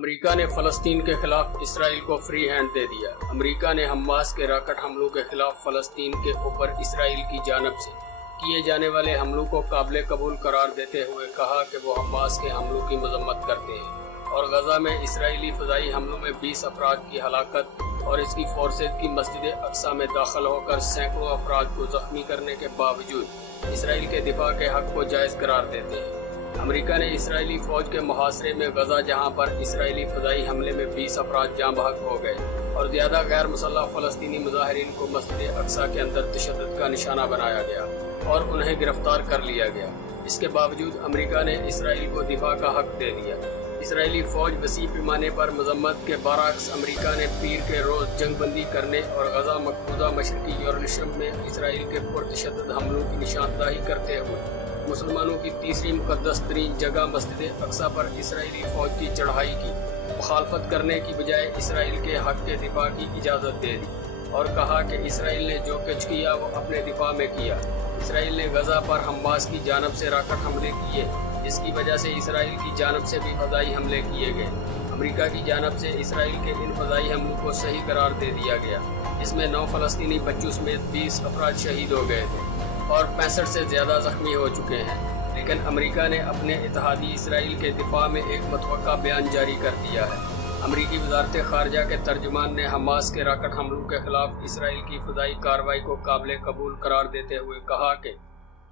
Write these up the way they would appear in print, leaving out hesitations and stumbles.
امریکہ نے فلسطین کے خلاف اسرائیل کو فری ہینڈ دے دیا۔ امریکہ نے حماس کے راکٹ حملوں کے خلاف فلسطین کے اوپر اسرائیل کی جانب سے کیے جانے والے حملوں کو قابل قبول قرار دیتے ہوئے کہا کہ وہ حماس کے حملوں کی مذمت کرتے ہیں اور غزہ میں اسرائیلی فضائی حملوں میں 20 افراد کی ہلاکت اور اس کی فورسز کی مسجد اقصی میں داخل ہو کر سینکڑوں افراد کو زخمی کرنے کے باوجود اسرائیل کے دفاع کے حق کو جائز قرار دیتے ہیں۔ امریکہ نے اسرائیلی فوج کے محاصرے میں غزہ جہاں پر اسرائیلی فضائی حملے میں 20 افراد جاں بحق ہو گئے اور زیادہ غیر مسلح فلسطینی مظاہرین کو مسجد اقصی کے اندر تشدد کا نشانہ بنایا گیا اور انہیں گرفتار کر لیا گیا، اس کے باوجود امریکہ نے اسرائیل کو دفاع کا حق دے دیا۔ اسرائیلی فوج وسیع پیمانے پر مذمت کے برعکس امریکہ نے پیر کے روز جنگ بندی کرنے اور غزہ مقبوضہ مشرقی یروشلم میں اسرائیل کے پرتشدد حملوں کی نشاندہی کرتے ہوئے مسلمانوں کی تیسری مقدس ترین جگہ مسجد اقصی پر اسرائیلی فوج کی چڑھائی کی مخالفت کرنے کی بجائے اسرائیل کے حق کے دفاع کی اجازت دے دی اور کہا کہ اسرائیل نے جو کچھ کیا وہ اپنے دفاع میں کیا۔ اسرائیل نے غزہ پر حماس کی جانب سے راکٹ حملے کیے، جس کی وجہ سے اسرائیل کی جانب سے بھی فضائی حملے کیے گئے۔ امریکہ کی جانب سے اسرائیل کے ان فضائی حملوں کو صحیح قرار دے دیا گیا، اس میں 9 فلسطینی بچوں سمیت 20 افراد شہید ہو گئے تھے اور 65 سے زیادہ زخمی ہو چکے ہیں، لیکن امریکہ نے اپنے اتحادی اسرائیل کے دفاع میں ایک متوقع بیان جاری کر دیا ہے۔ امریکی وزارت خارجہ کے ترجمان نے حماس کے راکٹ حملوں کے خلاف اسرائیل کی فضائی کارروائی کو قابل قبول قرار دیتے ہوئے کہا کہ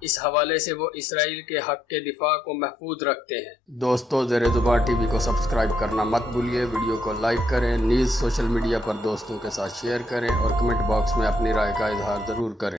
اس حوالے سے وہ اسرائیل کے حق کے دفاع کو محفوظ رکھتے ہیں۔ دوستو، زیر زبان ٹی وی کو سبسکرائب کرنا مت بھولیے، ویڈیو کو لائک کریں، نیز سوشل میڈیا پر دوستوں کے ساتھ شیئر کریں اور کمنٹ باکس میں اپنی رائے کا اظہار ضرور کریں۔